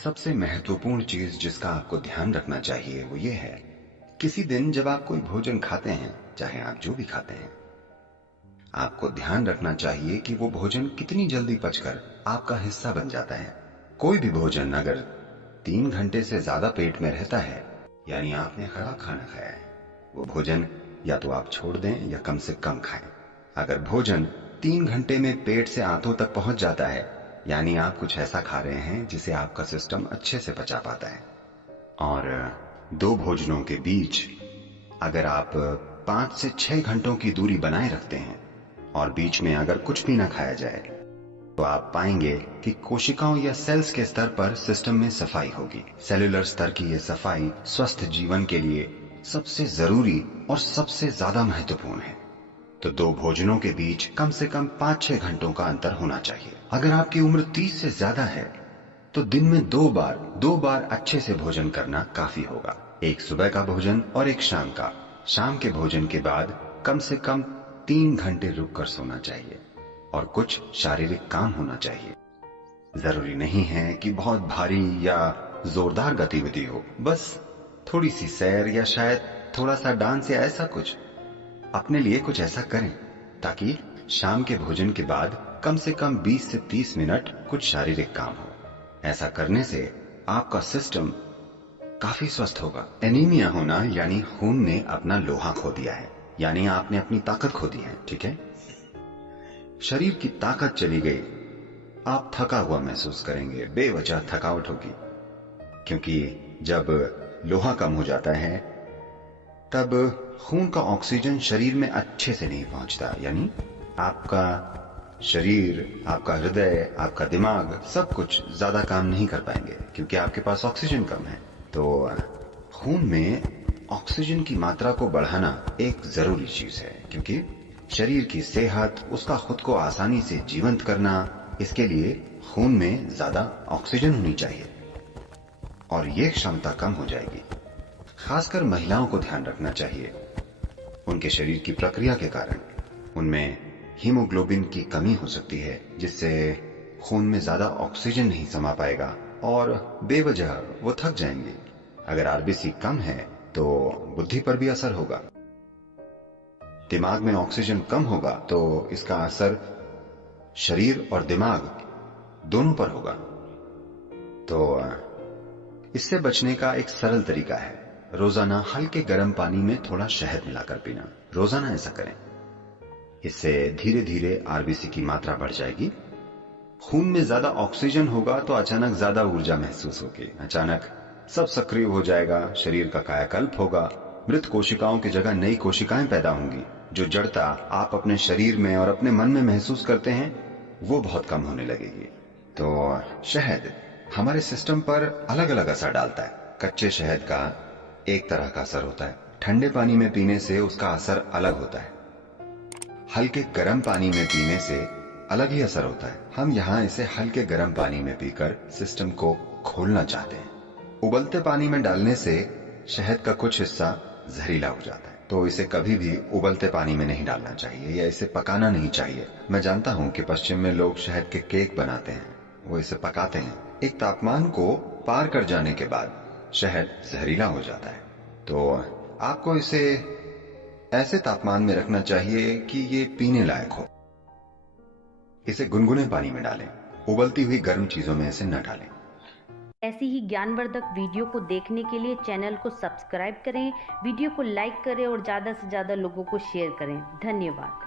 सबसे महत्वपूर्ण चीज जिसका आपको ध्यान रखना चाहिए वो ये है, किसी दिन जब आप कोई भोजन खाते हैं, चाहे आप जो भी खाते हैं, आपको ध्यान रखना चाहिए कि वो भोजन कितनी जल्दी पचकर आपका हिस्सा बन जाता है। कोई भी भोजन अगर 3 घंटे से ज्यादा पेट में रहता है, यानी आपने खराब खाना खाया है, वो भोजन या तो आप छोड़ दें या कम से कम खाएं। अगर भोजन 3 घंटे में पेट से आंतों तक पहुंच जाता है, यानी आप कुछ ऐसा खा रहे हैं जिसे आपका सिस्टम अच्छे से पचा पाता है। और 2 भोजनों के बीच अगर आप 5 से 6 घंटों की दूरी बनाए रखते हैं और बीच में अगर कुछ भी ना खाया जाए, तो आप पाएंगे कि कोशिकाओं या सेल्स के स्तर पर सिस्टम में सफाई होगी। सेलुलर स्तर की यह सफाई स्वस्थ जीवन के लिए सबसे जरूरी और सबसे ज्यादा महत्वपूर्ण है। तो 2 भोजनों के बीच कम से कम 5-6 घंटों का अंतर होना चाहिए। अगर आपकी उम्र 30 से ज्यादा है तो दिन में 2 बार अच्छे से भोजन करना काफी होगा। एक सुबह का भोजन और एक शाम का। शाम के भोजन के बाद कम से कम 3 घंटे रुककर सोना चाहिए और कुछ शारीरिक काम होना चाहिए। जरूरी नहीं है कि बहुत भारी या जोरदार गतिविधि हो, बस थोड़ी सी सैर या शायद थोड़ा सा डांस या ऐसा कुछ। अपने लिए कुछ ऐसा करें ताकि शाम के भोजन के बाद कम से कम 20 से 30 मिनट कुछ शारीरिक काम हो। ऐसा करने से आपका सिस्टम काफी स्वस्थ होगा। एनीमिया होना यानी खून ने अपना लोहा खो दिया है, यानी आपने अपनी ताकत खो दी है। ठीक है, शरीर की ताकत चली गई, आप थका हुआ महसूस करेंगे, बेवजह थकावट होगी, क्योंकि जब लोहा कम हो जाता है तब खून का ऑक्सीजन शरीर में अच्छे से नहीं पहुंचता, यानी आपका शरीर, आपका हृदय, आपका दिमाग सब कुछ ज्यादा काम नहीं कर पाएंगे क्योंकि आपके पास ऑक्सीजन कम है। तो खून में ऑक्सीजन की मात्रा को बढ़ाना एक जरूरी चीज है, क्योंकि शरीर की सेहत, उसका खुद को आसानी से जीवंत करना, इसके लिए खून में ज्यादा ऑक्सीजन होनी चाहिए और ये क्षमता कम हो जाएगी। खासकर महिलाओं को ध्यान रखना चाहिए, उनके शरीर की प्रक्रिया के कारण उनमें हीमोग्लोबिन की कमी हो सकती है, जिससे खून में ज्यादा ऑक्सीजन नहीं समा पाएगा और बेवजह वो थक जाएंगे। अगर आरबीसी कम है तो बुद्धि पर भी असर होगा। दिमाग में ऑक्सीजन कम होगा तो इसका असर शरीर और दिमाग दोनों पर होगा। तो इससे बचने का एक सरल तरीका है, रोजाना हल्के गर्म पानी में थोड़ा शहद मिलाकर पीना। रोजाना ऐसा करें, इससे धीरे धीरे आरबीसी की मात्रा बढ़ जाएगी। खून में ज्यादा ऑक्सीजन होगा तो अचानक ज्यादा ऊर्जा महसूस होगी, अचानक सब सक्रिय हो जाएगा, शरीर का कायाकल्प होगा, मृत कोशिकाओं की जगह नई कोशिकाएं पैदा होंगी। जो जड़ता आप अपने शरीर में और अपने मन में महसूस करते हैं वो बहुत कम होने लगेगी। तो शहद हमारे सिस्टम पर अलग अलग असर डालता है। कच्चे शहद का एक तरह का असर होता है, ठंडे पानी में पीने से उसका असर अलग होता है, हल्के गर्म पानी में पीने से अलग ही असर होता है। हम यहाँ इसे हल्के गर्म पानी में पीकर सिस्टम को खोलना चाहते हैं। उबलते पानी में डालने से शहद का कुछ हिस्सा जहरीला हो जाता है, तो इसे कभी भी उबलते पानी में नहीं डालना चाहिए या इसे पकाना नहीं चाहिए। मैं जानता हूँ कि पश्चिम में लोग शहद के केक बनाते हैं, वो इसे पकाते हैं। एक तापमान को पार कर जाने के बाद शहद जहरीला हो जाता है, तो आपको इसे ऐसे तापमान में रखना चाहिए कि ये पीने लायक हो। इसे गुनगुने पानी में डालें, उबलती हुई गर्म चीजों में इसे न डालें। ऐसी ही ज्ञानवर्धक वीडियो को देखने के लिए चैनल को सब्सक्राइब करें, वीडियो को लाइक करें और ज़्यादा से ज़्यादा लोगों को शेयर करें। धन्यवाद।